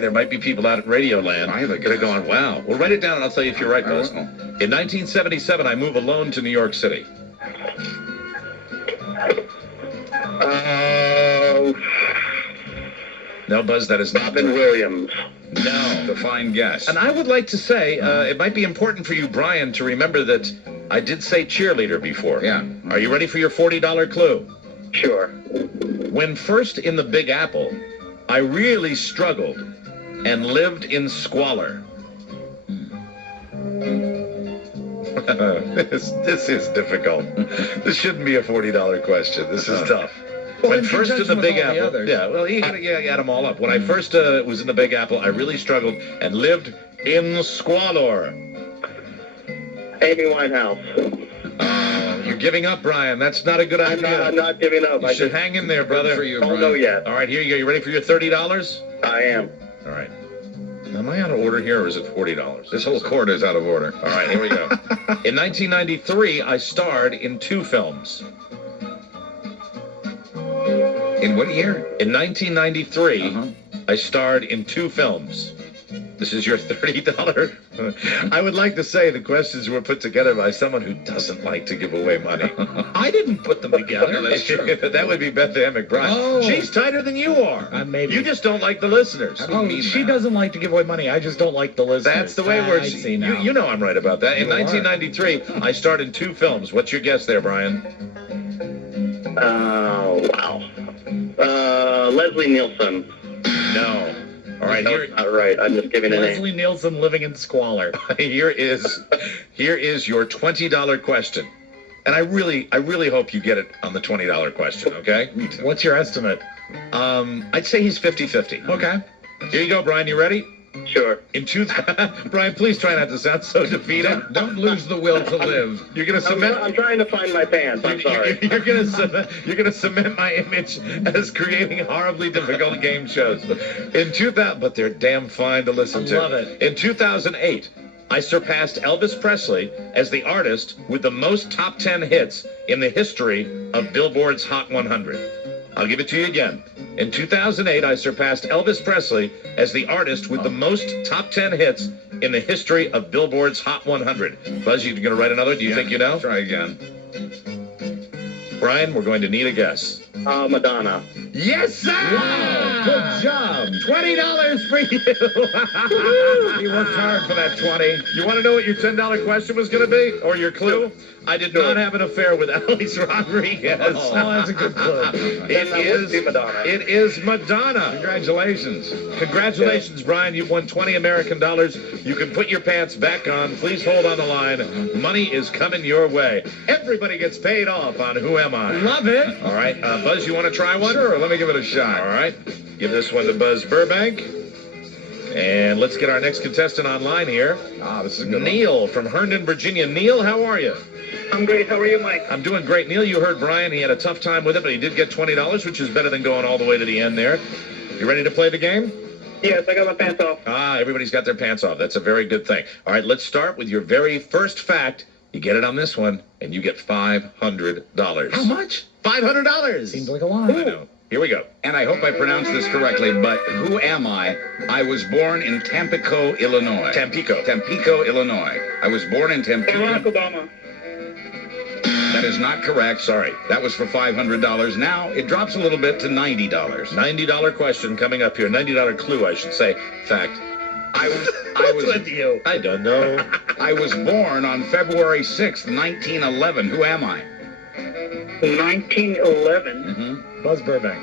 There might be people out at Radio Land that are going, wow. Well, write it down and I'll tell you if you're right, Buzz. In 1977, I move alone to New York City. No, Buzz, that is not Robin Williams. No. Define guess. And I would like to say, it might be important for you, Brian, to remember that I did say cheerleader before. Yeah. Are you ready for your $40 clue? Sure. When first in the Big Apple, I really struggled and lived in squalor. This is difficult. This shouldn't be a $40 question. This is tough. Well, When first in the Big Apple, yeah, well, you gotta add them all up. When I first was in the Big Apple, I really struggled and lived in squalor. Amy Winehouse. You're giving up, Brian. That's not a good idea. I'm not giving up. You should hang in there, brother. for you, Don't Brian. know yet. All right, here you go. You ready for your $30? I am. All right. Am I out of order here, or is it $40? This whole court is out of order. All right, here we go. In 1993, I starred in 2 films. In what year? In 1993, I starred in 2 films. This is your $30. I would like to say the questions were put together by someone who doesn't like to give away money. I didn't put them together. That's true. That would be Beth Ann McBride. Oh. She's tighter than you are. Maybe. You just don't like the listeners. Oh, she doesn't like to give away money. I just don't like the listeners. That's the way it works. I see now. You know I'm right about that. In You are. 1993, I starred in 2 films. What's your guess there, Brian? Wow. Leslie Nielsen. No. All right, No, here, it's not right. I'm just giving a name. Leslie Nielsen living in squalor. here is your $20 question. And I really hope you get it on the $20 question, okay? What's your estimate? I'd say he's 50-50. Okay. Here you go, Brian. You ready? Sure. Brian, please try not to sound so defeated. Don't lose the will to live. You're gonna cement. I'm trying to find my pants. I'm sorry. You're gonna cement my image as creating horribly difficult game shows. In 2000, but they're damn fine to listen to. Love it. In 2008, I surpassed Elvis Presley as the artist with the most top 10 hits in the history of Billboard's Hot 100. I'll give it to you again. In 2008, I surpassed Elvis Presley as the artist with the most top 10 hits in the history of Billboard's Hot 100. Buzz, you going to write another? Do you think you know? Try again. Brian, we're going to need a guess. Madonna. Yes, sir! Wow, good job. $20 for you. You worked hard for that 20. You want to know what your $10 question was going to be? Or your clue? I did not have an affair with Alice Rodriguez. Oh, that's a good clue. Then that would be Madonna. It is Madonna. Congratulations. Congratulations, Brian. You've won 20 American dollars. You can put your pants back on. Please hold on the line. Money is coming your way. Everybody gets paid off on Who Am I? Love it. All right. Buzz, you want to try one? Sure, let me give it a shot. All right. Give this one to Buzz Burbank. And let's get our next contestant online here. This is a good one. Neil from Herndon, Virginia. Neil, how are you? I'm great. How are you, Mike? I'm doing great. Neil, you heard Brian. He had a tough time with it, but he did get $20, which is better than going all the way to the end there. You ready to play the game? Yes, I got my pants off. Everybody's got their pants off. That's a very good thing. All right, let's start with your very first fact. You get it on this one, and you get $500. How much? $500. Seems like a lot. I know. Here we go. And I hope I pronounced this correctly, but who am I? I was born in Tampico, Illinois. Tampico. Tampico, Illinois. I was born in Barack Tampico. Obama. That is not correct. Sorry. That was for $500. Now it drops a little bit to $90. $90 question coming up here. $90 clue, I should say. Fact. I What's with you? I don't know. I was born on February 6th, 1911. Who am I? 1911. Buzz Burbank.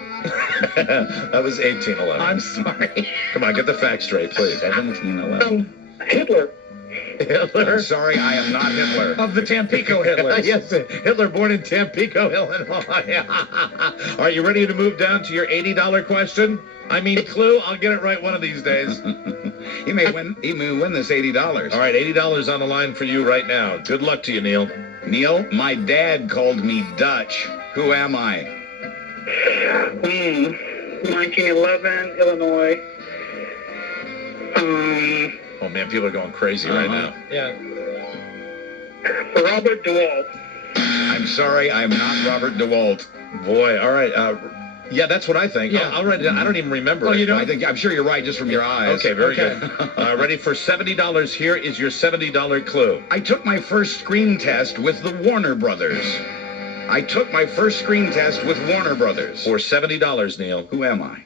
That was 1811. I'm sorry. Come on, get the facts straight, please. 1711. Hitler. Hitler. I'm sorry, I am not Hitler. Of the Tampico Hitlers. Yes, Hitler born in Tampico, Illinois. All right, you ready to move down to your $80 question? I mean, clue. I'll get it right one of these days. He may win this $80. All right, $80 on the line for you right now. Good luck to you, Neil. Neil, my dad called me Dutch. Who am I? 1911, Illinois. Oh, man, people are going crazy right now. Yeah. Robert DeWalt. I'm sorry, I am not Robert DeWalt. Boy, all right. Yeah, that's what I think. Yeah. I'll write it down. I don't even remember Oh, it. you don't? I'm sure you're right just from your eyes. Okay, very Okay. good. Ready for $70. Here is your $70 clue. I took my first screen test with the Warner Brothers. I took my first screen test with Warner Brothers. For $70, Neil. Who am I?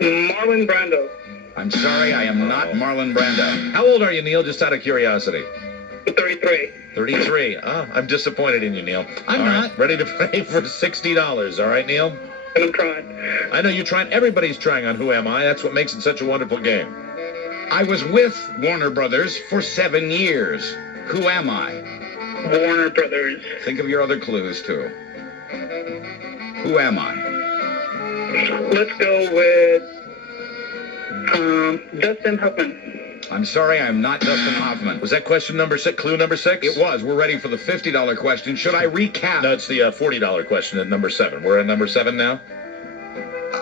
Marlon Brando. I'm sorry, I am not Marlon Brando. How old are you, Neil? Just out of curiosity. 33. 33. Oh, I'm disappointed in you, Neil. I'm All right, not. ready to play for $60. All right, Neil? And I'm trying. I know you're trying. Everybody's trying on Who Am I? That's what makes it such a wonderful game. I was with Warner Brothers for 7 years. Who am I? Warner Brothers. Think of your other clues, too. Who am I? Let's go with Dustin Hoffman. I'm sorry, I'm not Dustin Hoffman. Was that question number 6? Clue number 6? It was. We're ready for the $50 question. Should I recap? No, it's the $40 question at number 7. We're at number 7 now?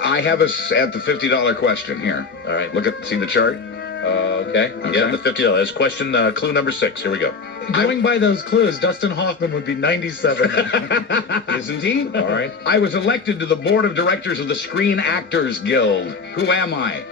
I have us at the $50 question here. All right. See the chart? Okay. Okay. Yeah, the $50. That's question, clue number 6. Here we go. Going by those clues, Dustin Hoffman would be 97. Isn't he? All right. I was elected to the board of directors of the Screen Actors Guild. Who am I?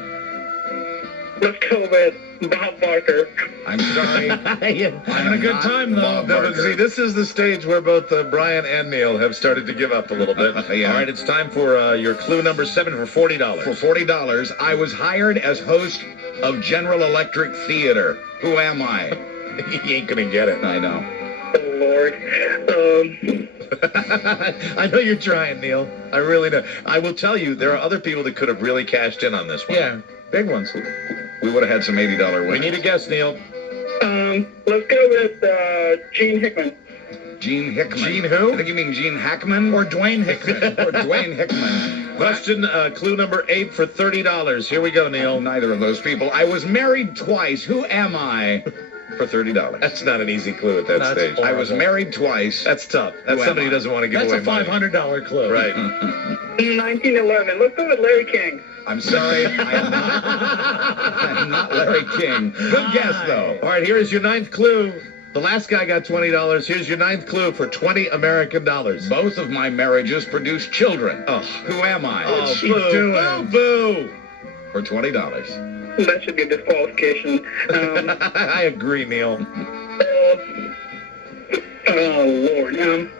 Let's go with Bob Barker. I'm sorry. Having a good time, though. Bob No, but Barker. see, this is the stage where both Brian and Neil have started to give up a little bit. Yeah. All right, it's time for your clue number 7 for $40. For $40, I was hired as host of General Electric Theater. Who am I? He ain't gonna get it. I know. Oh, Lord. I know you're trying, Neil. I really know. I will tell you, there are other people that could have really cashed in on this one. Yeah, big ones. We would have had some $80 We wins. need a guess, Neil. Let's go with Gene Hickman. Gene Hickman. Gene who? I think you mean Gene Hackman Or Dwayne Hickman. or Dwayne Hickman. Question, clue number 8 for $30. Here we go, Neil. Neither of those people. I was married twice. Who am I? For $30. That's not an easy clue at that That's stage. I was married twice. That's tough. That's Who am somebody who I? doesn't want to give That's away a money. $500 clue. Right. 1911. Let's go with Larry King. I'm sorry. I'm not Larry King. Good guess, though. All right, here is your 9th clue. The last guy got $20. Here's your 9th clue for $20 American dollars. Both of my marriages produced children. Oh. Who am I? Oh, she boo, doing? boo, boo. For $20. That should be a disqualification. I agree, Neil. Oh, Lord.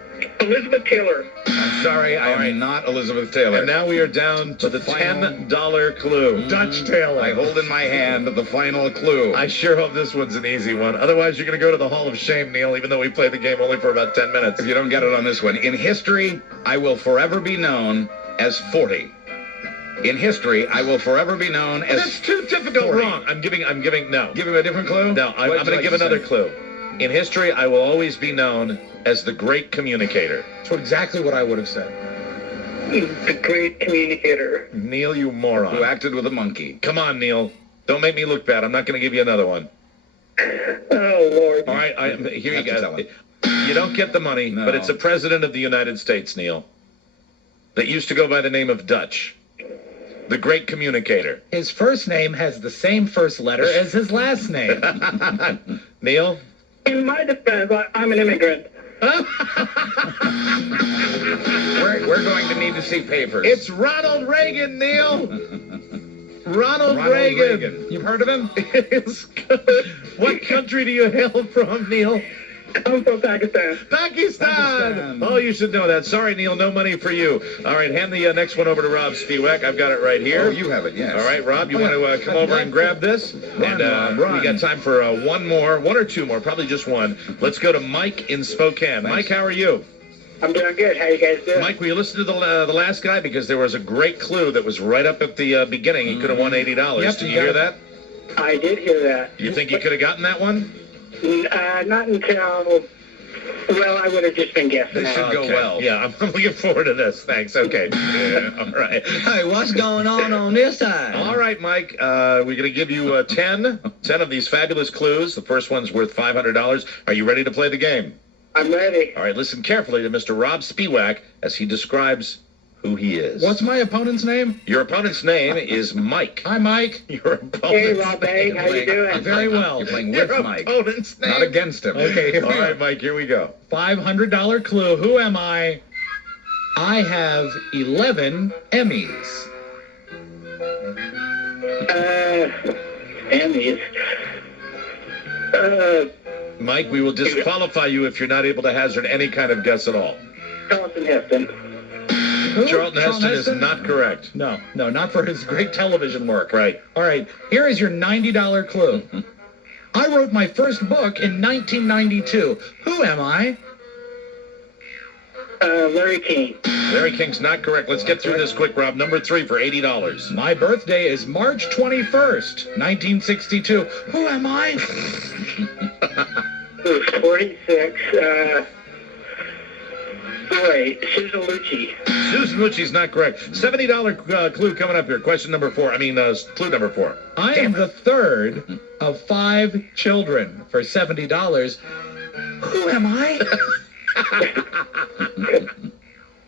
Elizabeth Taylor. I'm sorry, I All right. am not Elizabeth Taylor. And now we are down to the final- $10 clue. Dutch Taylor. I hold in my hand the final clue. I sure hope this one's an easy one. Otherwise, you're going to go to the Hall of Shame, Neil, even though we played the game only for about 10 minutes. If you don't get it on this one, in history, I will forever be known as 40. In history, I will forever be known as. That's too difficult. 40. Wrong. I'm giving, no. Give him a different clue? No, I'm What would going to you give like another say? clue. In history, I will always be known as the great communicator. That's exactly what I would have said. The great communicator. Neil, you moron. Who acted with a monkey. Come on, Neil. Don't make me look bad. I'm not going to give you another one. Oh, Lord. All right, here you Have to go. tell him. You don't get the money, No. but it's a president of the United States, Neil, that used to go by the name of Dutch. The great communicator. His first name has the same first letter as his last name. Neil? In my defense, I'm an immigrant. We're going to need to see papers. It's Ronald Reagan, Neil. Ronald Reagan. You've heard of him? It's good. What country do you hail from, Neil? I'm from Pakistan. Pakistan. Oh, you should know that. Sorry, Neil, no money for you. All right, hand the next one over to Rob Spiewak. I've got it right here. Oh, you have it, yes. All right, Rob, you want to come over and grab this? Run, Rob, run. We got time for one or two more, probably just one. Let's go to Mike in Spokane. Mike, how are you? I'm doing good. How you guys doing? Mike, will you listen to the last guy? Because there was a great clue that was right up at the beginning. He could have won $80. Yep, Did you you hear got that? I did hear that. You think you could have gotten that one? Not until... Well, I would have just been guessing. This should go Okay. well. Yeah, I'm looking forward to this. Thanks. Okay. Yeah, all right. Hey, what's going on this side? All right, Mike. We're going to give you 10 of these fabulous clues. The first one's worth $500. Are you ready to play the game? I'm ready. All right, listen carefully to Mr. Rob Spiewak as he describes who he is. What's my opponent's name? Your opponent's name is Mike. Hi, Mike. Your opponent's Hey, Rob, name. how you doing? Very well. You're playing Your with Mike, opponent's name. not against him. Okay, here All we right, go. Mike, here we go. $500 clue. Who am I? I have 11 Emmys. Emmys. Mike, we will disqualify you if you're not able to hazard any kind of guess at all. Charlton Heston. Who? Charlton Heston is not correct. No, not for his great television work. Right. All right, here is your $90 clue. I wrote my first book in 1992. Who am I? Larry King. Larry King's not correct. Let's get through this quick, Rob. Number 3 for $80. My birthday is March 21st, 1962. Who am I? 46. Susan Lucci. Susan Lucci's not correct. $70 clue coming up here. Question number 4. Clue number 4. I am the third of 5 children for $70. Who am I?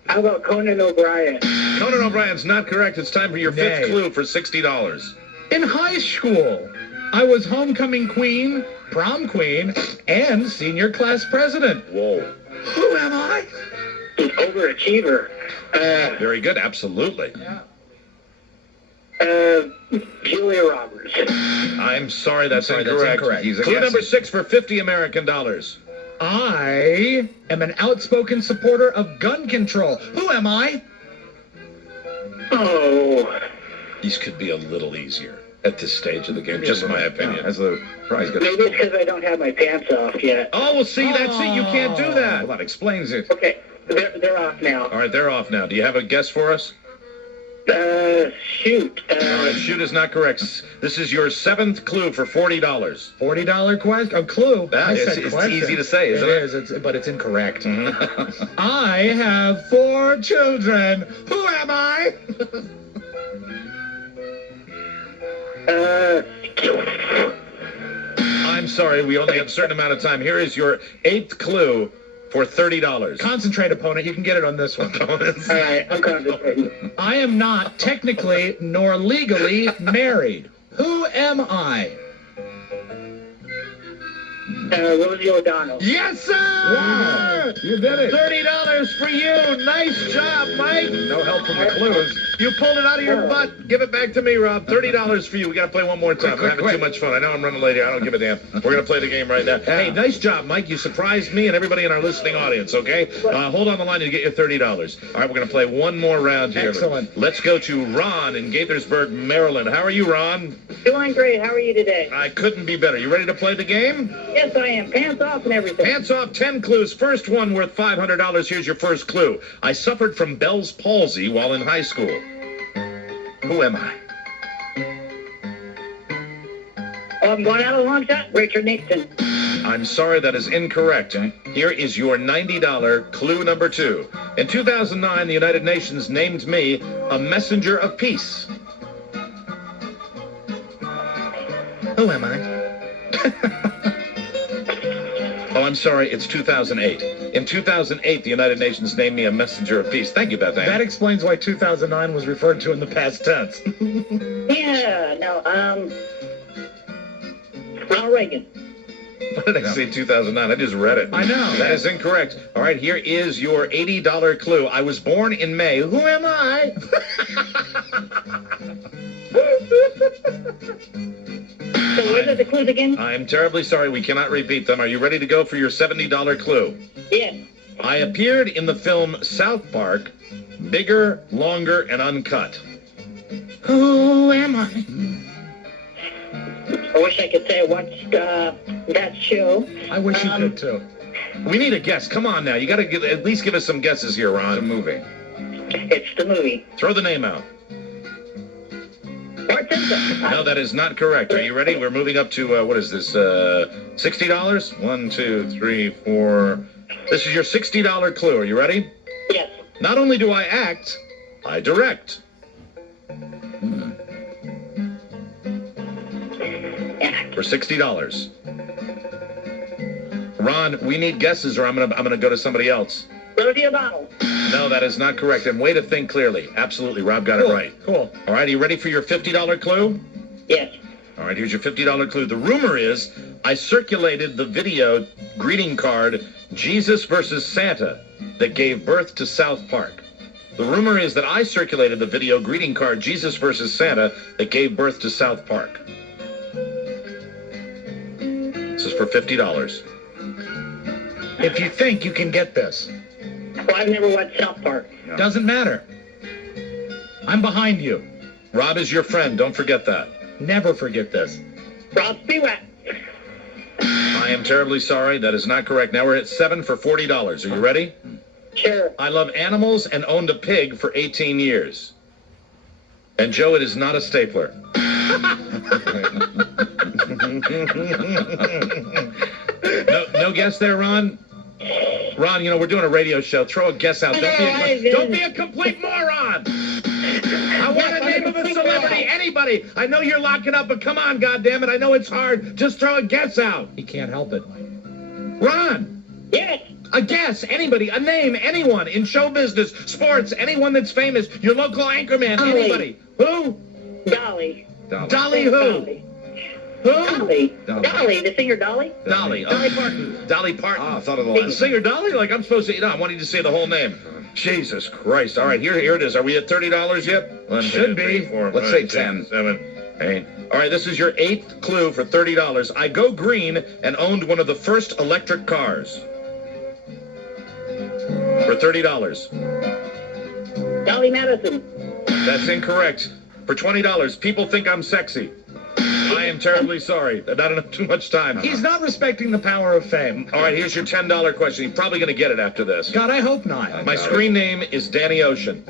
How about Conan O'Brien? Conan O'Brien's not correct. It's time for your 5th clue for $60. In high school, I was homecoming queen, prom queen, and senior class president. Whoa. Who am I? An overachiever. Very good. Absolutely. Julia Roberts. I'm sorry, that's incorrect. that's incorrect. He's a Clue guessing. number 6 for $50 American dollars. I am an outspoken supporter of gun control. Who am I? Oh. These could be a little easier at this stage of the game. Just my opinion. As the prize gets. Maybe it's because I don't have my pants off yet. Oh, well, see, that's it. You can't do Well, that. that explains it. Okay, they're off now. All right, they're off now. Do you have a guess for us? Shoot. All right, shoot is not correct. This is your 7th clue for $40. $40 question? A clue. I said It's question. easy to say, isn't it? It is, but it's incorrect. I have 4 children. Who am I? I'm sorry, we only have a certain amount of time. Here is your 8th clue for $30. Concentrate, opponent. You can get it on this one. All right, I'm concentrating. I am not technically nor legally married. Who am I? Rosie O'Donnell. Yes, sir! Wow, you did it. $30 for you. Nice job, Mike. No help from the clues. You pulled it out of your butt. Give it back to me, Rob. $30 for you. We got to play one more time. I'm having too much fun. I know I'm running late here. I don't give a damn. We're going to play the game right now. Hey, nice job, Mike. You surprised me and everybody in our listening audience, okay? Hold on the line to get your $30. All right, we're going to play one more round here. Excellent. Let's go to Ron in Gaithersburg, Maryland. How are you, Ron? Doing great. How are you today? I couldn't be better. You ready to play the game? Yes, I am. Pants off and everything. Pants off, 10 clues. First one worth $500. Here's your first clue. I suffered from Bell's palsy while in high school. Who am I? I'm going out a long shot. Richard Nixon. I'm sorry, that is incorrect. Here is your $90 clue number 2. In 2009, the United Nations named me a messenger of peace. Who am I? Oh, I'm sorry, it's 2008. In 2008, the United Nations named me a messenger of peace. Thank you, Beth Ann. That explains why 2009 was referred to in the past tense. Yeah, no, Ronald Reagan. Why did I say 2009? I just read it. I know. That is incorrect. All right, here is your $80 clue. I was born in May. Who am I? So what are the clues again? I'm terribly sorry. We cannot repeat them. Are you ready to go for your $70 clue? Yes. I appeared in the film South Park, Bigger, Longer, and Uncut. Who am I? I wish I could say I watched that show. I wish you could too. We need a guess. Come on now. You got to at least give us some guesses here, Ron. The movie. It's the movie. Throw the name out. Bart Simpson. No, that is not correct. Are you ready? We're moving up to, what is this, $60? 1, 2, 3, 4. This is your $60 clue. Are you ready? Yes. Not only do I act, I direct. For $60. Ron, we need guesses or I'm gonna go to somebody else. Rosie O'Donnell. No, that is not correct. And way to think clearly. Absolutely, Rob got it right. Cool. All right, are you ready for your $50 clue? Yes. All right, here's your $50 clue. The rumor is I circulated the video greeting card, Jesus versus Santa, that gave birth to South Park. The rumor is that I circulated the video greeting card Jesus versus Santa that gave birth to South Park. This is for $50. If you think you can get this, Well, I've never watched South Park. doesn't matter. I'm behind you. Rob is your friend. Don't forget that. Never forget this. Rob Spiewak. I am terribly sorry. That is not correct. Now we're at 7 for $40. Are you ready? Sure. I love animals and owned a pig for 18 years. And Joe, it is not a stapler. No guess there, Ron? Ron, we're doing a radio show. Throw a guess out. Don't be a complete moron! I want a name of a celebrity, anybody. I know you're locking up, but come on, goddammit. I know it's hard. Just throw a guess out. He can't help it. Ron! Yes. A guess, anybody, a name, anyone in show business, sports, anyone that's famous, your local anchorman, Dolly. anybody. Who? Dolly. Dolly who? Dolly. Who? Dolly. Dolly. Dolly, the singer Dolly. Dolly. Dolly Parton. Dolly Parton. Oh, I thought of the The last. singer Dolly? Like I'm supposed to, I wanted you to say the whole name. Jesus Christ. All right, here it is. Are we at $30 yet? 1, Should 2, be. 3, 4, Let's 5, say 6, 10. 7, 8. All right, this is your 8th clue for $30. I go green and owned one of the first electric cars. For $30. Dolly Madison. That's incorrect. For $20, people think I'm sexy. I am terribly sorry. I don't have too much time. He's not respecting the power of fame. All right, here's your $10 question. You're probably going to get it after this. God, I hope not. My screen name is Danny Ocean.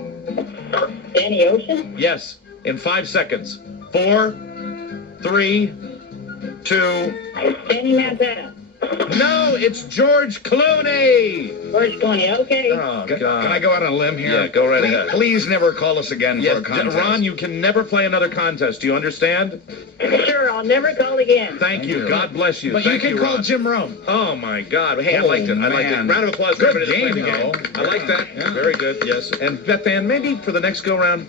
Danny Ocean. Yes, in 5 seconds. 4, 3, 2. Danny Montana. No, it's George Clooney. George Clooney. Okay. Oh, Can God. I go out on a limb here? Yeah, go right Please- ahead. Please never call us again Yes, for a contest. Ron, you can never play another contest. Do you understand? Sure, I'll never call again. Thank you. you. God bless you. But Thank you can call Ron. Jim Rome. Oh, my God. Hey, I liked it. I liked it. man. Round of applause for Good everybody that played game, the game. though. I like that. Yeah. Very good, yes. And Beth Ann, maybe for the next go-round,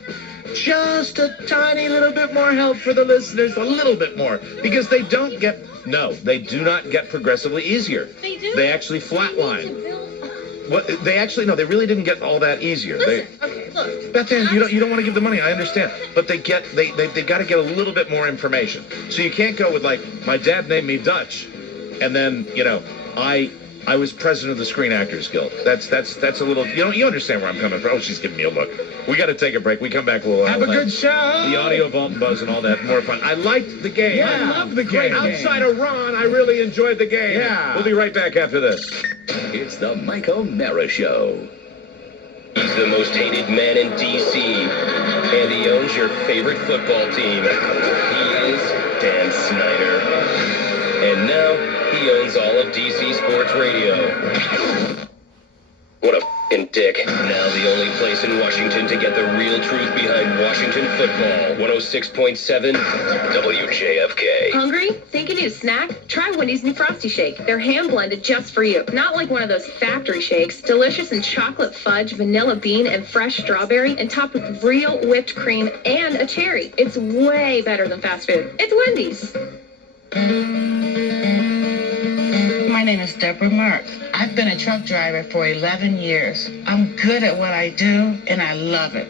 just a tiny little bit more help for the listeners. A little bit more. Because they don't get... No, they do not get progressively easier. They do. They actually flatline. What? They actually... No, they really didn't get all that easier. They... Okay, look. Beth Ann, you don't want to give the money. I understand, but they got to get a little bit more information. So you can't go with like my dad named me Dutch, and then I was president of the Screen Actors Guild. That's a little you understand where I'm coming from. Oh, she's giving me a look. We got to take a break. We come back. We'll Have a good show. the audio vault and buzz and all that more fun. I liked the game. Yeah, I love the Great. game. Outside of Ron, I really enjoyed the game. Yeah. We'll be right back after this. It's the Mike O'Mara Show. He's the most hated man in D.C., and he owns your favorite football team. He is Dan Snyder. And now, he owns all of D.C. Sports Radio. What a f***ing dick. Now the only place in Washington to get the real truth behind Washington football. 106.7 WJFK. Hungry? Think you need a snack? Try Wendy's new Frosty Shake. They're hand blended just for you. Not like one of those factory shakes. Delicious in chocolate fudge, vanilla bean, and fresh strawberry, and topped with real whipped cream and a cherry. It's way better than fast food. It's Wendy's. My name is Deborah Mark. I've been a truck driver for 11 years. I'm good at what I do, and I love it.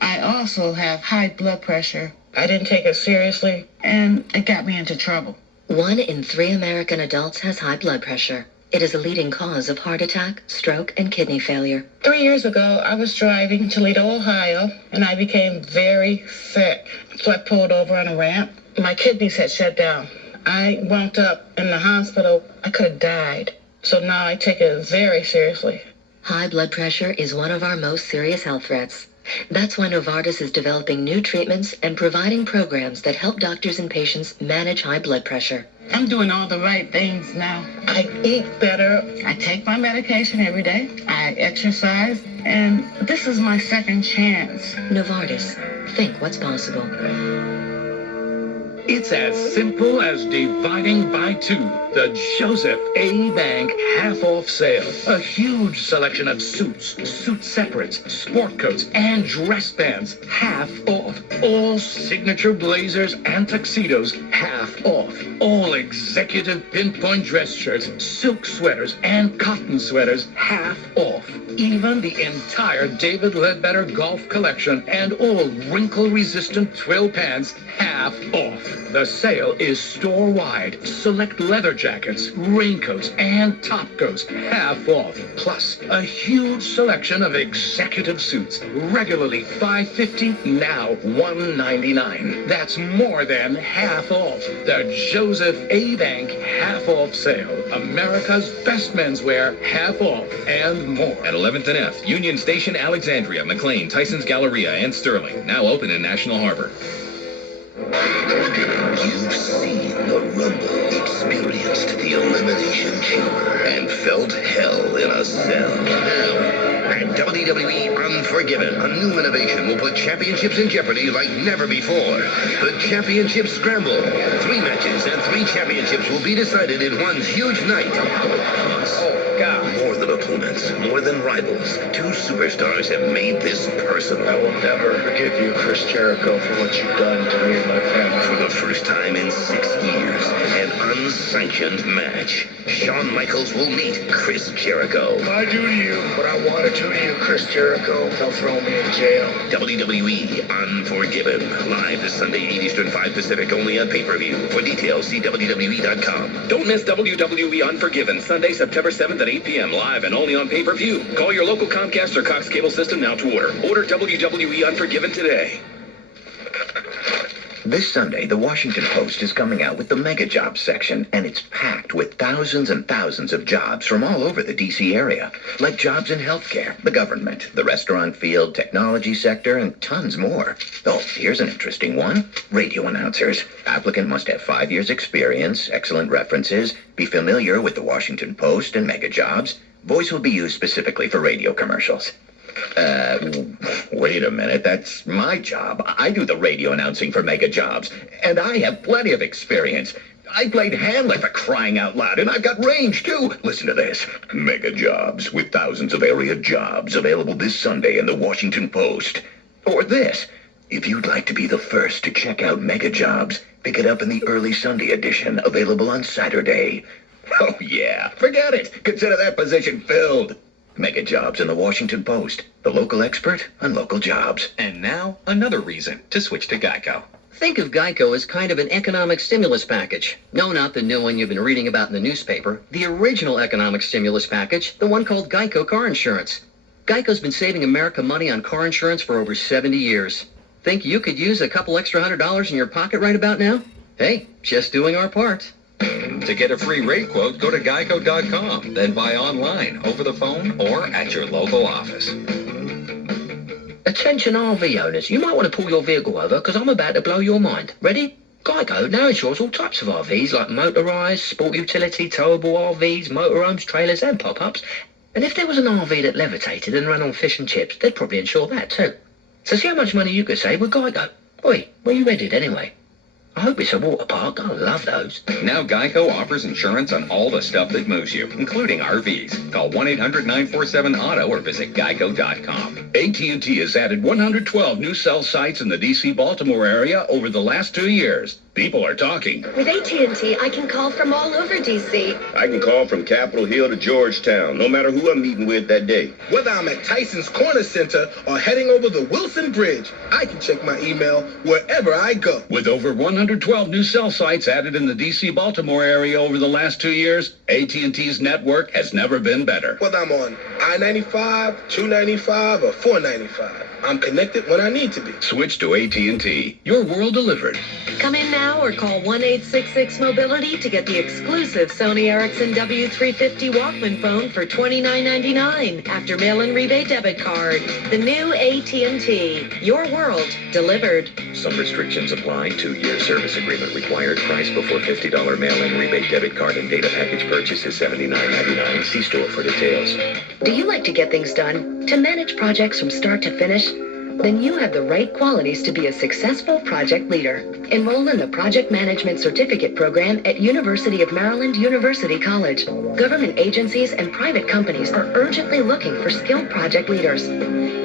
I also have high blood pressure. I didn't take it seriously, and it got me into trouble. 1 in 3 American adults has high blood pressure. It is a leading cause of heart attack, stroke, and kidney failure. 3 years ago, I was driving Toledo, Ohio, and I became very sick. So I pulled over on a ramp. My kidneys had shut down. I wound up in the hospital. I could have died. So now I take it very seriously. High blood pressure is one of our most serious health threats. That's why Novartis is developing new treatments and providing programs that help doctors and patients manage high blood pressure. I'm doing all the right things now. I eat better. I take my medication every day. I exercise. And this is my second chance. Novartis. Think what's possible. It's as simple as dividing by 2. The Joseph A. Bank half-off sale. A huge selection of suits, suit separates, sport coats, and dress bands half off. off. All signature blazers and tuxedos, half off. All executive pinpoint dress shirts, silk sweaters, and cotton sweaters, half off. Even the entire David Ledbetter golf collection and all wrinkle-resistant twill pants, half off. The sale is store-wide. Select leather jackets, raincoats, and top coats, half off. Plus, a huge selection of executive suits, regularly $550, now $199. That's more than half off. The Joseph A. Bank half-off sale. America's best menswear, half off, and more. At 11th and F, Union Station, Alexandria, McLean, Tyson's Galleria, and Sterling. Now open in National Harbor. You've seen the rumble, experienced the elimination chamber, and felt hell in a cell. Now, at WWE Unforgiven, a new innovation will put championships in jeopardy like never before. The Championship Scramble. 3 matches and 3 championships will be decided in one huge night. Oh, God. More than opponents, more than rivals, 2 superstars have made this personal. I will never forgive you, Chris Jericho, for what you've done to me and my family. For the first time in 6 years, an unsanctioned match. Shawn Michaels will meet Chris Jericho. If I do to you what I want to do to you, Chris Jericho, they'll throw me in jail. WWE Unforgiven. Live this Sunday, 8 Eastern, 5 Pacific, only on pay-per-view. For details, see WWE.com. Don't miss WWE Unforgiven, Sunday, September 7th at 8 p.m. live and only on pay-per-view. Call your local Comcast or Cox cable system now to order. Order WWE Unforgiven today. This Sunday, the Washington Post is coming out with the Mega Jobs section, and it's packed with thousands and thousands of jobs from all over the D.C. area, like jobs in healthcare, the government, the restaurant field, technology sector, and tons more. Oh, here's an interesting one. Radio announcers. Applicant must have 5 years experience, excellent references, be familiar with the Washington Post and Mega Jobs. Voice will be used specifically for radio commercials. Wait a minute, that's my job. I do the radio announcing for Mega Jobs, and I have plenty of experience. I played Hamlet for crying out loud, and I've got range, too. Listen to this. Mega Jobs, with thousands of area jobs, available this Sunday in the Washington Post. Or this. If you'd like to be the first to check out Mega Jobs, pick it up in the early Sunday edition, available on Saturday. Oh, yeah, forget it. Consider that position filled. Mega Jobs in the Washington Post, the local expert on local jobs. And now, another reason to switch to Geico. Think of Geico as kind of an economic stimulus package. No, not the new one you've been reading about in the newspaper. The original economic stimulus package, the one called Geico Car Insurance. Geico's been saving America money on car insurance for over 70 years. Think you could use a couple extra $100 in your pocket right about now? Hey, just doing our part. To get a free rate quote, go to geico.com, then buy online, over the phone, or at your local office. Attention RV owners, you might want to pull your vehicle over because I'm about to blow your mind. Ready? Geico now insures all types of RVs like motorised, sport utility, towable RVs, motorhomes, trailers and pop-ups. And if there was an RV that levitated and ran on fish and chips, they'd probably insure that too. So see how much money you could save with Geico. Oi, where you headed anyway? I hope it's a water park. I love those. Now Geico offers insurance on all the stuff that moves you, including RVs. Call 1-800-947-AUTO or visit geico.com. AT&T has added 112 new cell sites in the D.C.-Baltimore area over the last 2 years. People are talking. With AT&T, I can call from all over D.C. I can call from Capitol Hill to Georgetown, no matter who I'm meeting with that day. Whether I'm at Tyson's Corner Center or heading over the Wilson Bridge, I can check my email wherever I go. With over 112 new cell sites added in the D.C.-Baltimore area over the last 2 years, AT&T's network has never been better. Whether I'm on I-95, 295, or 495, I'm connected when I need to be. Switch to AT&T. Your world delivered. Come in now or call 1-866-MOBILITY to get the exclusive Sony Ericsson W350 Walkman phone for $29.99 after mail-in rebate debit card. The new AT&T. Your world delivered. Some restrictions apply. 2-year service agreement required. Price before $50 mail-in rebate debit card and data package purchase is $79.99. See store for details. Do you like to get things done? To manage projects from start to finish? then you have the right qualities to be a successful project leader. Enroll in the Project Management Certificate Program at University of Maryland University College. Government agencies and private companies are urgently looking for skilled project leaders.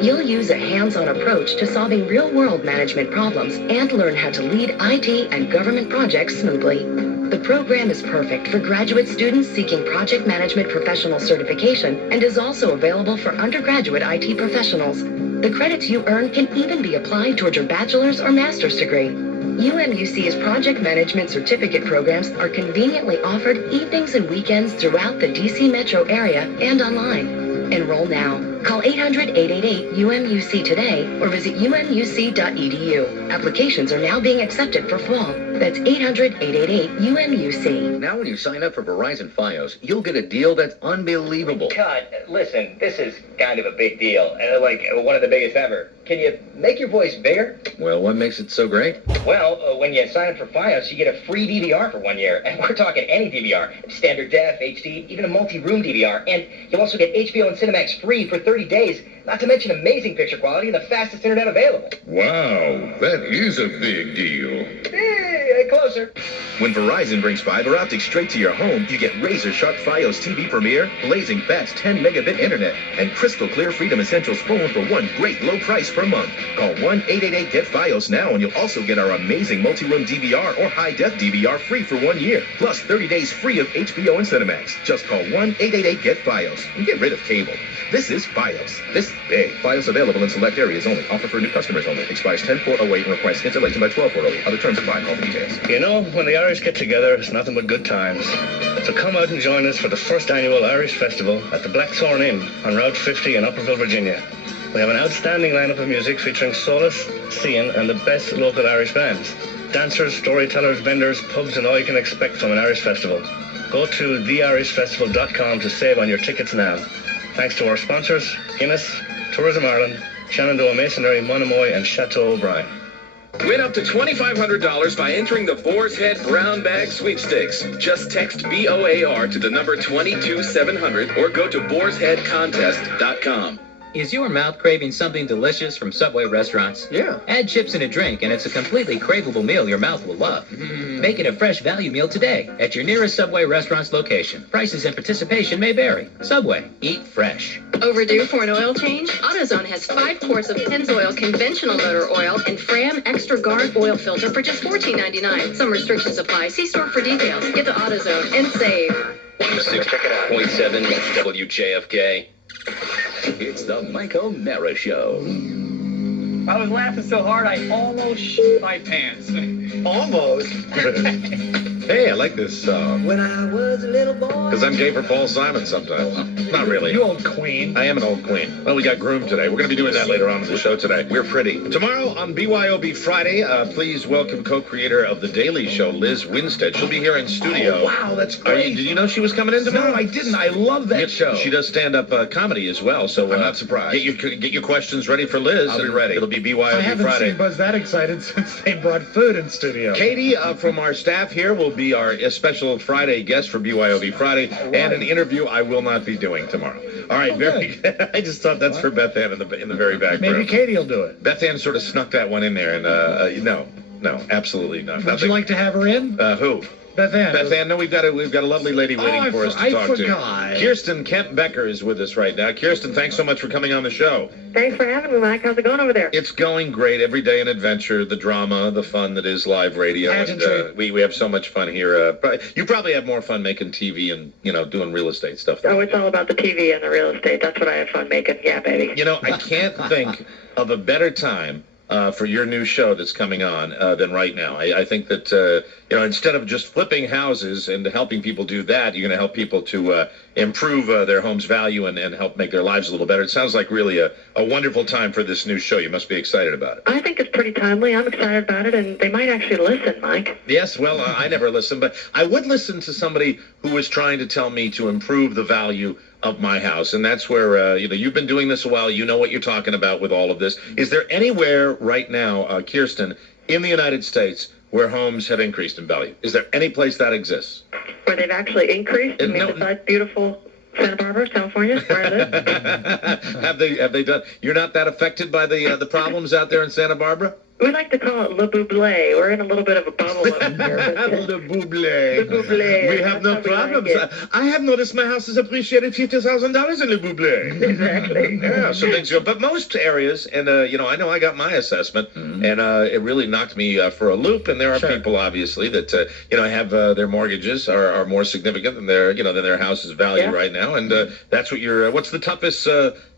You'll use a hands-on approach to solving real-world management problems and learn how to lead IT and government projects smoothly. The program is perfect for graduate students seeking project management professional certification and is also available for undergraduate IT professionals. The credits you earn can even be applied toward your bachelor's or master's degree. UMUC's project management certificate programs are conveniently offered evenings and weekends throughout the DC metro area and online. Enroll now. Call 800-888-UMUC today or visit umUC.edu. Applications are now being accepted for fall. That's 800-888-UMUC. Now when you sign up for Verizon Fios, you'll get a deal that's unbelievable. God, listen, this is kind of a big deal. Like, one of the biggest ever. Can you make your voice bigger? Well, what makes it so great? Well, when you sign up for Fios, you get a free DVR for 1 year. And we're talking any DVR. Standard def, HD, even a multi-room DVR. And you'll also get HBO and Cinemax free for 30 days. Not to mention amazing picture quality and the fastest internet available. Wow, that is a big deal. Hey, closer. When Verizon brings fiber optics straight to your home, you get razor-sharp Fios TV Premier, blazing fast 10 megabit internet, and crystal clear Freedom Essentials phone for one great low price per month. Call 1-888-GET-FIOS now, and you'll also get our amazing multi-room DVR or high-def DVR free for 1 year, plus 30 days free of HBO and Cinemax. Just call 1-888-GET-FIOS and get rid of cable. This is Fios. This is big. Fios available in select areas only. Offer for new customers only. Expires 10/4/08 and requires installation by 12/4/08. Other terms apply. Call for details. You know, when the Irish get together, it's nothing but good times. So come out and join us for the first annual Irish Festival at the Blackthorn Inn on Route 50 in Upperville, Virginia. We have an outstanding lineup of music featuring Solus, Cian, and the best local Irish bands. Dancers, storytellers, vendors, pubs, and all you can expect from an Irish festival. Go to theirishfestival.com to save on your tickets now. Thanks to our sponsors, Guinness, Tourism Ireland, Shenandoah Masonry, Monomoy, and Chateau O'Brien. Win up to $2,500 by entering the Boar's Head Brown Bag Sweepstakes. Just text BOAR to the number 22700 or go to boarsheadcontest.com. Is your mouth craving something delicious from Subway restaurants? Yeah. Add chips and a drink, and it's a completely craveable meal your mouth will love. Make it a fresh value meal today at your nearest Subway restaurant's location. Prices and participation may vary. Subway. Eat fresh. Overdue for an oil change? AutoZone has 5 quarts of Pennzoil conventional motor oil and Fram Extra Guard oil filter for just $14.99. Some restrictions apply. See store for details. Get to AutoZone and save. 106.7 WJFK. It's the Mike O'Mara Show. I was laughing so hard I almost shit my pants. Almost. Hey, I like this song. When I was a little boy. Because I'm gay for Paul Simon sometimes. Not really. You old queen. I am an old queen. Well, we got groomed today. We're going to be doing that later on in the show today. We're pretty. Tomorrow on BYOB Friday, please welcome co-creator of The Daily Show, Liz Winstead. She'll be here in studio. Oh, wow, that's great. Did you know she was coming in tomorrow? No, I didn't. I love that show. She does stand-up comedy as well, so I'm not surprised. Get your questions ready for Liz. I'll be ready. It'll be BYOB I haven't Friday. seen Buzz that excited since they brought food in studio. Katie from our staff here will be our special Friday guest for BYOB Friday, and an interview I will not be doing tomorrow. All right, very good. I just thought that's for Beth Ann in the very back room. Maybe Katie will do it. Beth Ann sort of snuck that one in there, and no, absolutely not. Would you like to have her in? Who? Beth Ann. Beth Ann, no, we've got a lovely lady waiting for us to talk to. Kirsten Kemp Becker is with us right now. Kirsten, thanks so much for coming on the show. Thanks for having me, Mike. How's it going over there? It's going great. Every day an adventure, the drama, the fun that is live radio. And, we have so much fun here. You probably have more fun making TV and, doing real estate stuff. Oh, it's all about the TV and the real estate. That's what I have fun making. Yeah, baby. I can't think of a better time for your new show that's coming on than right now. I think that, instead of just flipping houses and helping people do that, you're going to help people to improve their home's value and help make their lives a little better. It sounds like really a wonderful time for this new show. You must be excited about it. I think it's pretty timely. I'm excited about it, and they might actually listen, Mike. Yes, well, I never listen, but I would listen to somebody who was trying to tell me to improve the value of my house, and that's where you've been doing this a while. You know what you're talking about with all of this. Is there anywhere right now, Kirsten, in the United States where homes have increased in value? Is there any place that exists? Where they've actually increased? Besides beautiful Santa Barbara, California, where I live. Have they done? You're not that affected by the problems out there in Santa Barbara? We like to call it Le Buble. We're in a little bit of a bubble up here. Le Buble. Le Buble. We have no problems. I have noticed my house has appreciated $50,000 in Le Buble. Exactly. Yeah, so things go. But most areas, and I know I got my assessment, and it really knocked me for a loop. And there are people, obviously, that have their mortgages are more significant than their house's value right now, and that's what what's the toughest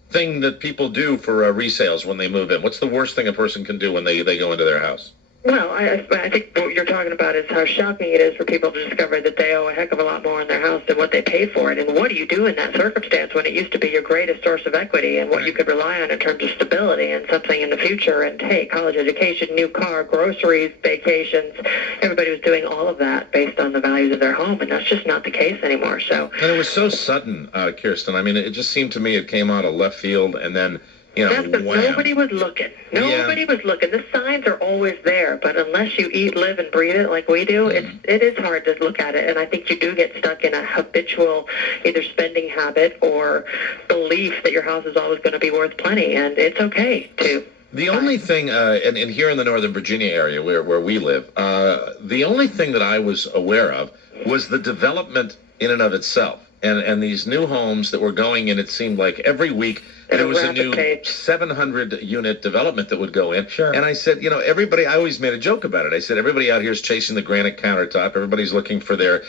thing that people do for resales when they move in? What's the worst thing a person can do when they go into their house? Well, I think what you're talking about is how shocking it is for people to discover that they owe a heck of a lot more on their house than what they paid for it. And what do you do in that circumstance when it used to be your greatest source of equity and what you could rely on in terms of stability and something in the future? And, hey, college education, new car, groceries, vacations. Everybody was doing all of that based on the values of their home, and that's just not the case anymore. And it was so sudden, Kirsten. I mean, it just seemed to me it came out of left field, and then that's because nobody was looking. Nobody was looking. The signs are always there, but unless you eat, live, and breathe it like we do, it is hard to look at it. And I think you do get stuck in a habitual either spending habit or belief that your house is always going to be worth plenty, and it's okay to. The only thing, and here in the Northern Virginia area where we live, the only thing that I was aware of was the development in and of itself. And these new homes that were going in, it seemed like every week there was a new 700-unit development that would go in. Sure. And I said, everybody, I always made a joke about it. I said, everybody out here is chasing the granite countertop. Everybody's looking for their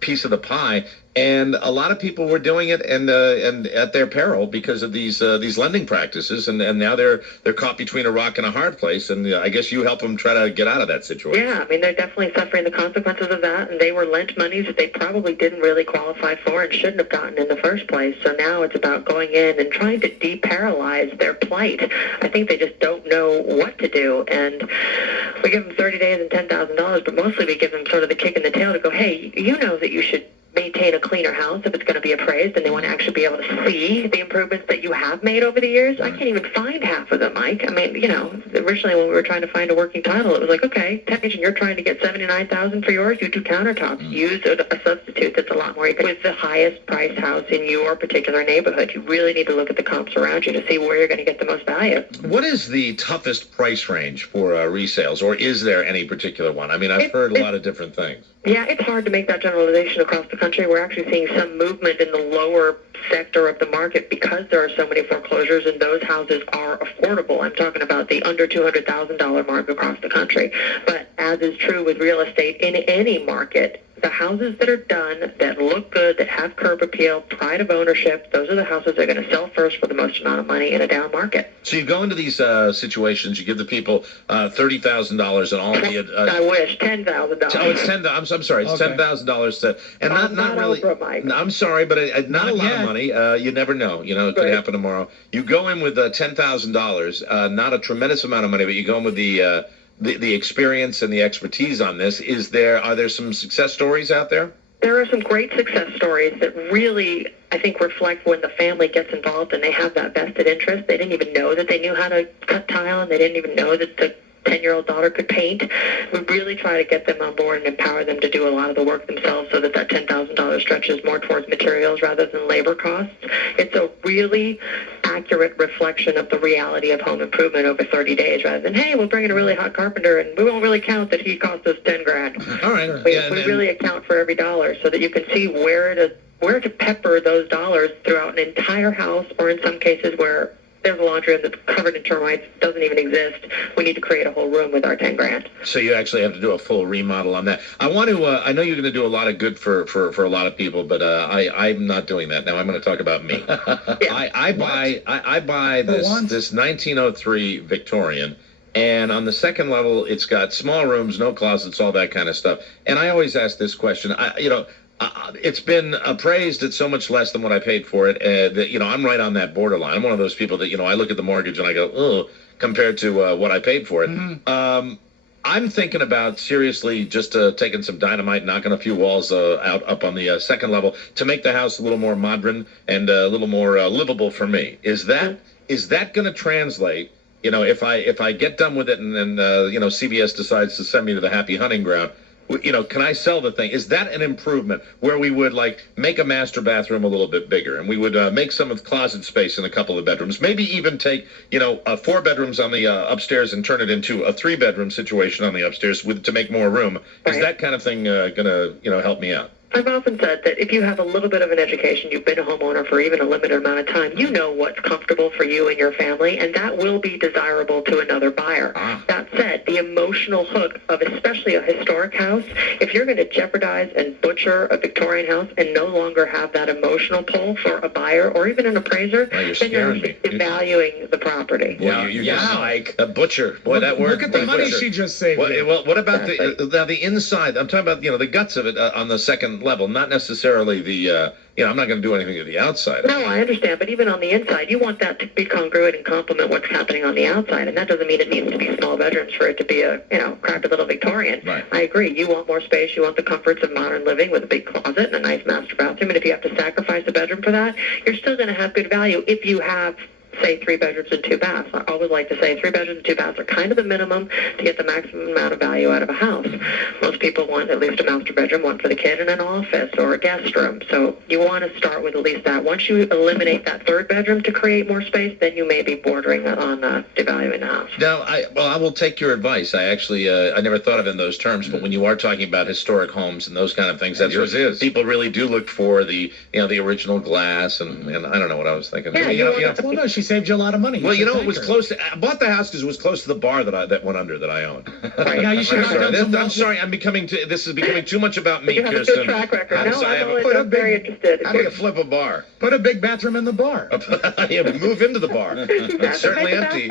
piece of the pie. And a lot of people were doing it and at their peril because of these lending practices. And now they're caught between a rock and a hard place. And I guess you help them try to get out of that situation. Yeah, I mean, they're definitely suffering the consequences of that. And they were lent monies that they probably didn't really qualify for and shouldn't have gotten in the first place. So now it's about going in and trying to deparalyze their plight. I think they just don't know what to do. And we give them 30 days and $10,000, but mostly we give them sort of the kick in the tail to go, hey, you know that you should maintain a cleaner house if it's going to be appraised, and they want to actually be able to see the improvements that you have made over the years. I can't even find half of them, Mike. I mean, originally when we were trying to find a working title, it was like, okay, technician, you're trying to get $79,000 for yours, you do countertops. Use a substitute that's a lot more with the highest priced house in your particular neighborhood. You really need to look at the comps around you to see where you're going to get the most value. What is the toughest price range for resales, or is there any particular one? I mean, I've heard a lot of different things. Yeah, it's hard to make that generalization across the country. We're actually seeing some movement in the lower sector of the market because there are so many foreclosures, and those houses are affordable. I'm talking about the under $200,000 mark across the country. But as is true with real estate in any market, the houses that are done, that look good, that have curb appeal, pride of ownership, those are the houses that are going to sell first for the most amount of money in a down market. So you go into these situations, you give the people $30,000 and all the... I wish, $10,000. Oh, it's $10,000. I'm sorry, it's $10,000 to... And not really... Oprah, Mike. I'm sorry, but not a lot of money. You never know. It could happen tomorrow. You go in with $10,000, not a tremendous amount of money, but you go in with the experience and the expertise on this. Are there some success stories out there? There are some great success stories that really, I think, reflect when the family gets involved and they have that vested interest. They didn't even know that they knew how to cut tile, and they didn't even know that the 10-year-old daughter could paint. We really try to get them on board and empower them to do a lot of the work themselves so that $10,000 stretches more towards materials rather than labor costs. It's a really accurate reflection of the reality of home improvement over 30 days rather than, hey, we'll bring in a really hot carpenter and we won't really count that he cost us $10,000. All right. We really account for every dollar so that you can see where to pepper those dollars throughout an entire house, or in some cases where there's a laundry room that's covered in termites, doesn't even exist. We need to create a whole room with our $10,000. So you actually have to do a full remodel on that. I want to. I know you're going to do a lot of good for a lot of people, but I'm not doing that now. I'm going to talk about me. I buy this 1903 Victorian. And on the second level, it's got small rooms, no closets, all that kind of stuff. And I always ask this question. It's been appraised at so much less than what I paid for it that, I'm right on that borderline. I'm one of those people that, I look at the mortgage and I go, oh, compared to what I paid for it. Mm-hmm. I'm thinking about seriously just taking some dynamite, knocking a few walls up on the second level to make the house a little more modern and a little more livable for me. Is that going to translate? If I get done with it and then CBS decides to send me to the happy hunting ground, Can I sell the thing? Is that an improvement where we would like make a master bathroom a little bit bigger, and we would make some of the closet space in a couple of bedrooms, maybe even take 4 bedrooms on the upstairs and turn it into a 3-bedroom situation on the upstairs to make more room? Is that kind of thing gonna help me out? I've often said that if you have a little bit of an education, you've been a homeowner for even a limited amount of time, you know what's comfortable for you and your family, and that will be desirable to another buyer. That said, the emotional hook of especially a historic house, if you're going to jeopardize and butcher a Victorian house and no longer have that emotional pull for a buyer or even an appraiser, then you're devaluing the property. Well, you just like a butcher. Boy, that word. Look at the money she just saved. Well, what about the inside? I'm talking about the guts of it on the second level, not necessarily the I'm not going to do anything to the outside. No, I understand, but even on the inside, you want that to be congruent and complement what's happening on the outside, and that doesn't mean it needs to be small bedrooms for it to be a crappy little Victorian. Right. I agree. You want more space. You want the comforts of modern living with a big closet and a nice master bathroom, and if you have to sacrifice a bedroom for that, you're still going to have good value if you have, say, 3 bedrooms and 2 baths. I always like to say 3 bedrooms and 2 baths are kind of the minimum to get the maximum amount of value out of a house. Most people want at least a master bedroom, one for the kid, and an office or a guest room. So you want to start with at least that. Once you eliminate that 3rd bedroom to create more space, then you may be bordering on devaluing the house. Now, I will take your advice. I actually, I never thought of it in those terms, but when you are talking about historic homes and those kind of things, that's what people really do look for, the original glass, and I don't know what I was thinking. Yeah, well, no, she saved you a lot of money. Well, it was close to, I bought the house because it was close to the bar that went under that I owned. Right, now you should I'm sorry, this is becoming too much about me, you have Kirsten. a good track record. I'm very interested. How do you flip a bar? Put a big bathroom in the bar. Move into the bar. It's certainly empty.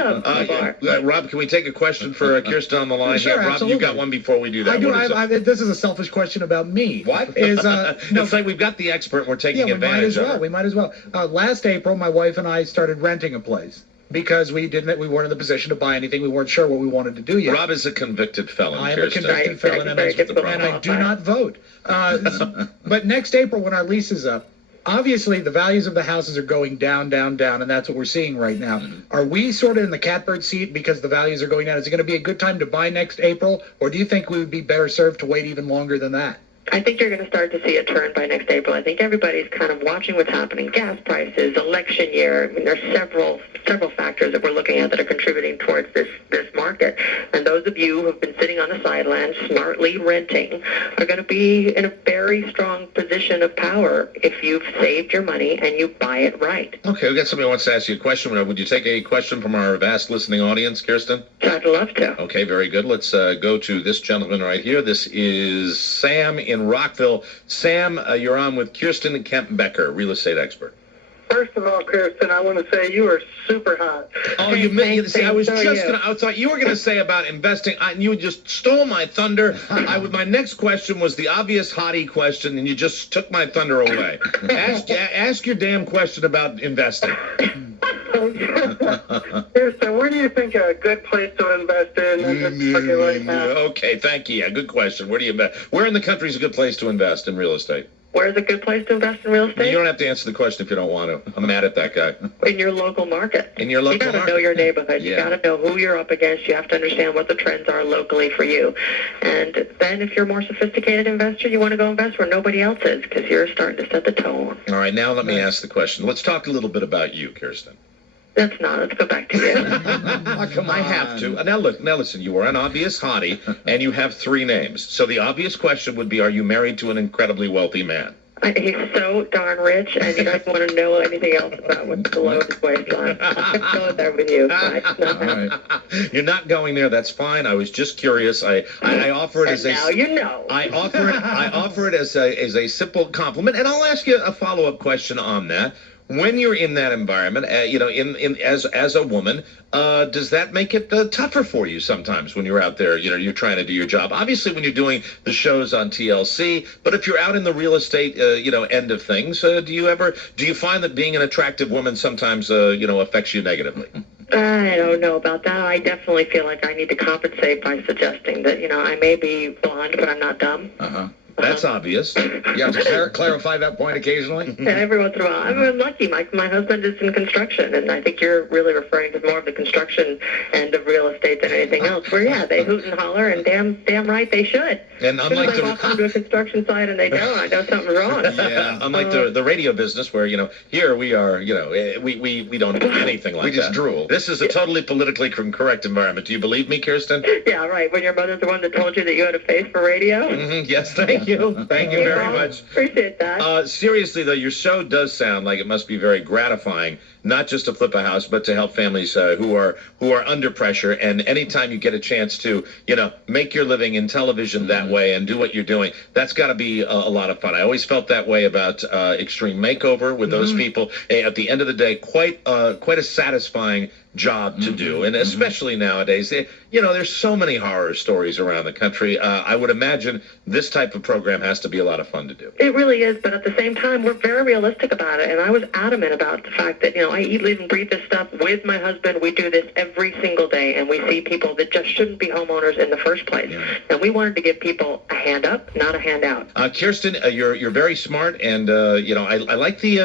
Rob, can we take a question for Kirsten on the line? Sure, Rob, absolutely. you got one before we do that. I do. This is a selfish question about me. What? It's like we've got the expert and we're taking advantage of it. We might as well. Last April, my wife and I started renting a place because we weren't in the position to buy anything. We weren't sure what we wanted to do yet. Rob is a convicted felon. I am Kirsten. a convicted felon, and I do not vote. But next April, when our lease is up, obviously the values of the houses are going down, down, down, and that's what we're seeing right now. Mm-hmm. Are we sort of in the catbird seat because the values are going down? Is it going to be a good time to buy next April, or do you think we would be better served to wait even longer than that? I think you're going to start to see a turn by next April. I think everybody's kind of watching what's happening. Gas prices, election year. I mean, there's several factors that we're looking at that are contributing towards this market. And those of you who have been sitting on the sidelines smartly renting are going to be in a very strong position of power if you've saved your money and you buy it right. Okay, we got somebody who wants to ask you a question. Would you take a question from our vast listening audience, Kirsten? I'd love to. Okay, very good. Let's go to this gentleman right here. This is Sam in Rockville. Sam, you're on with Kirsten Kemp-Becker, real estate expert. First of all, Kirsten, I want to say you are super hot. Oh, you made see, I was just gonna. I thought you were gonna say about investing. You just stole my thunder. My next question was the obvious hottie question, and you just took my thunder away. Ask your damn question about investing. Kirsten, where do you think a good place to invest in right now? Okay, thank you. Yeah, good question. Where do you invest? Where in the country is a good place to invest in real estate? Where's a good place to invest in real estate? You don't have to answer the question if you don't want to. I'm mad at that guy. In your local market. In your local market. You got to know your neighborhood. You got to know who you're up against. You have to understand what the trends are locally for you. And then if you're a more sophisticated investor, you want to go invest where nobody else is because you're starting to set the tone. All right, now let me ask the question. Let's talk a little bit about you, Kirsten. Let's go back to you. I have to. Now listen, you are an obvious hottie, and you have 3 names. So the obvious question would be, are you married to an incredibly wealthy man? He's so darn rich, and you don't want to know anything else about what's below his waistline. I'm going there with you. Right. You're not going there. That's fine. I was just curious. I offer it as a. Now you know. I offer it as a simple compliment, and I'll ask you a follow-up question on that. When you're in that environment, as a woman, does that make it tougher for you sometimes when you're out there? You're trying to do your job. Obviously, when you're doing the shows on TLC, but if you're out in the real estate, end of things, do you find that being an attractive woman sometimes, affects you negatively? I don't know about that. I definitely feel like I need to compensate by suggesting that, I may be blonde, but I'm not dumb. That's obvious. You have to clarify that point occasionally. And every once in a while, I'm lucky. My husband is in construction, and I think you're really referring to more of the construction end of real estate than anything else. Where they hoot and holler, and damn right they should. And unlike I walk onto a construction site and they don't, I know something's wrong. Yeah, unlike the radio business where, here we are, we don't do anything like that. We just drool. This is a totally politically correct environment. Do you believe me, Kirsten? Yeah, right. When your mother's the one that told you that you had a face for radio. Mm-hmm. Yes, thank you. Thank you very much. Appreciate that. Seriously, though, your show does sound like it must be very gratifying, not just to flip a house, but to help families who are under pressure. And anytime you get a chance to, make your living in television that way and do what you're doing, that's got to be a lot of fun. I always felt that way about Extreme Makeover with those people. At the end of the day, quite a satisfying job to do, and especially nowadays, there's so many horror stories around the country. I would imagine this type of program has to be a lot of fun to do. It really is, but at the same time, we're very realistic about it, and I was adamant about the fact that, I eat, live, and breathe this stuff with my husband. We do this every single day, and we see people that just shouldn't be homeowners in the first place. Yeah. And we wanted to give people a hand up, not a handout. Kirsten, you're very smart, and I like the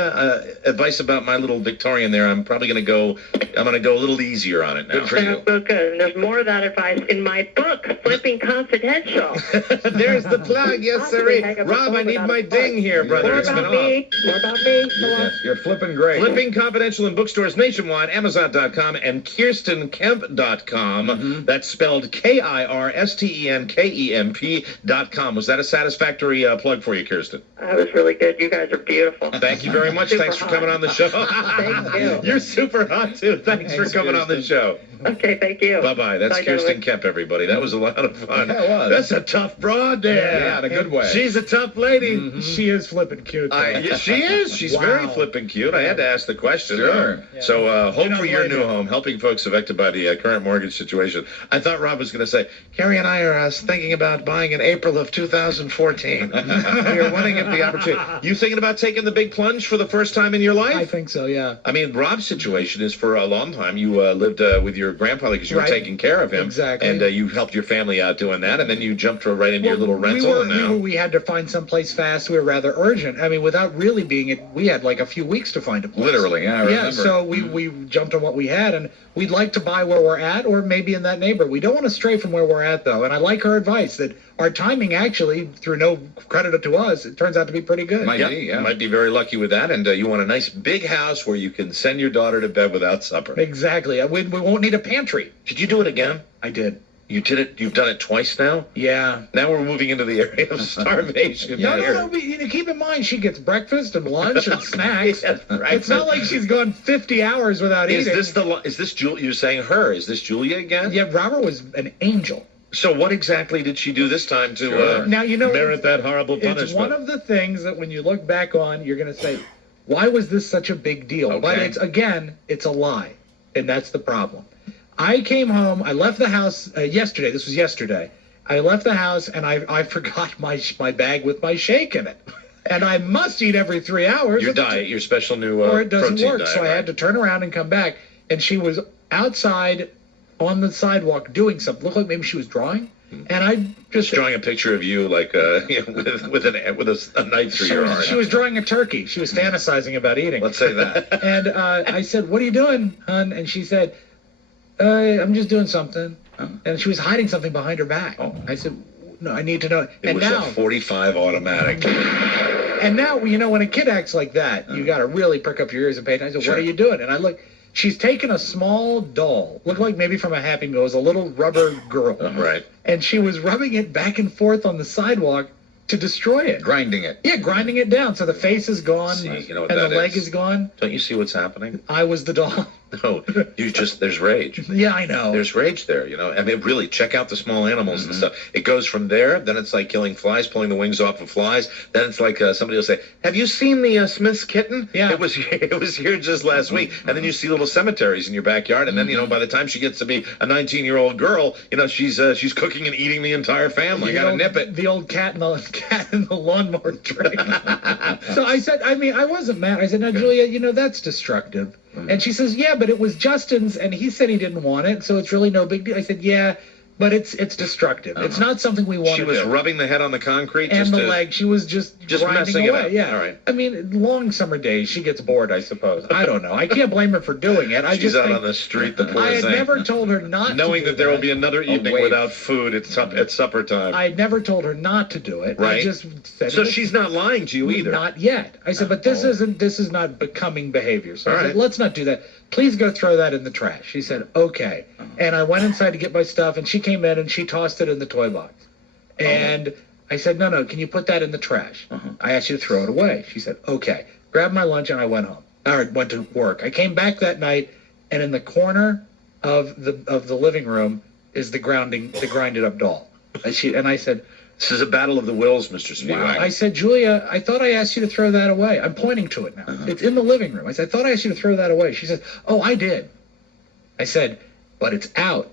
advice about my little Victorian there. I'm probably going to go a little easier on it now. Good for you. Good. And there's more of that advice in my book, Flipping Confidential. There's the plug, yes, sir. Rob, I need my ding here, brother. More about me. Yes, you're flipping great. Flipping Confidential in bookstores nationwide, Amazon.com, and KirstenKemp.com. Mm-hmm. That's spelled KirstenKemp.com. Was that a satisfactory plug for you, Kirsten? That was really good. You guys are beautiful. Thank you very much. Thanks for coming on the show. Thank you. You're super hot, too. Thanks for coming on the show. Okay, thank you. Bye-bye. That's Kirsten Kemp, everybody. That was a lot of fun. Yeah, it was. That's a tough broad there. Yeah, in a good way. She's a tough lady. Mm-hmm. She is flipping cute. She is. She's very flipping cute. I had to ask the question. Sure. Yeah. So, hope for your new home, helping folks affected by the current mortgage situation. I thought Rob was going to say, Carrie and I are thinking about buying in April of 2014. We are wanting at the opportunity. You thinking about taking the big plunge for the first time in your life? I think so, yeah. I mean, Rob's situation is for a long time. You lived with your grandfather because you were taking care of him. Exactly. And you helped your family out doing that, and then you jumped right into your little rental. We had to find someplace fast. We were rather urgent. I mean, without really being it, we had like a few weeks to find a place. Literally, yeah, I remember. Yeah, so we jumped on what we had, and we'd like to buy where we're at or maybe in that neighborhood. We don't want to stray from where we're at, though, and I like her advice that our timing actually, through no credit to us, it turns out to be pretty good. You might be very lucky with that, and you want a nice big house where you can send your daughter to bed without supper. Exactly. We won't need a pantry. Did you do it again? I did. You did it? You've done it twice now? Yeah. Now we're moving into the area of starvation. No, but keep in mind, she gets breakfast and lunch and snacks. Right. It's not like she's gone 50 hours without eating. Is this Julia? You're saying her? Is this Julia again? Yeah, Robert was an angel. So what exactly did she do this time to now, merit that horrible punishment? It's one of the things that when you look back on, you're going to say, why was this such a big deal? Okay. But it's a lie, and that's the problem. I came home, I left the house yesterday. This was yesterday. I left the house, and I forgot my bag with my shake in it. And I must eat every 3 hours. Your diet, your special new or it doesn't work. Diet, so I had to turn around and come back. And she was outside on the sidewalk doing something. Looked like maybe she was drawing. And I just drawing a picture of you like with a knife through your arm. She was drawing a turkey. She was fantasizing about eating. Let's say that. And I said, "What are you doing, hon?" And she said, "I'm just doing something." And she was hiding something behind her back. I said, "No, I need to know." It was a 45 automatic. And now, when a kid acts like that, you got to really prick up your ears and pay attention. I said, "What are you doing?" And I look. She's taken a small doll, looked like maybe from a Happy Meal. It was a little rubber girl. Right. And she was rubbing it back and forth on the sidewalk to destroy it. Grinding it. Yeah, grinding it down. So the face is gone and the leg is gone. Don't you see what's happening? I was the doll. No, there's rage. Yeah, I know. There's rage there, I mean, really, check out the small animals and stuff. It goes from there, then it's like killing flies, pulling the wings off of flies. Then it's like somebody will say, "Have you seen the Smith's kitten?" Yeah. It was here just last week. And then you see little cemeteries in your backyard. And then, by the time she gets to be a 19-year-old girl, she's cooking and eating the entire family. You gotta nip it. The old cat in the lawnmower tray. So I said, I wasn't mad. I said, "Now, Julia, that's destructive." And she says, "Yeah, but it was Justin's, and he said he didn't want it, so it's really no big deal." I said, "Yeah, but it's destructive. It's not something we want She to was do. rubbing the head on the concrete And just the to... leg, she was just grinding messing it away. up. Yeah. All right. I mean, long summer days, she gets bored, I suppose. I don't know. I can't blame her for doing it. I She's just out think on the street, the poor I had thing. never told her not Knowing to do that there will be another evening wait. without food at supper time. I had never told her not to do it. I Right. just said So it. she's not lying to you either. Not yet. I said, but this is not becoming behavior. So I All said, right. let's not do that. Please go throw that in the trash. She said, okay. And I went inside to get my stuff, and she came in and she tossed it in the toy box. And I said, no, can you put that in the trash? I asked you to throw it away. She said, okay. Grabbed my lunch and I went home. Or went to work. I came back that night, and in the corner of the living room is the grinded up doll. And I said, This is a battle of the wills, Mr. Spielwag. I said, Julia, I thought I asked you to throw that away. I'm pointing to it now. It's in the living room. I said, I thought I asked you to throw that away. She said, oh, I did. I said, but it's out.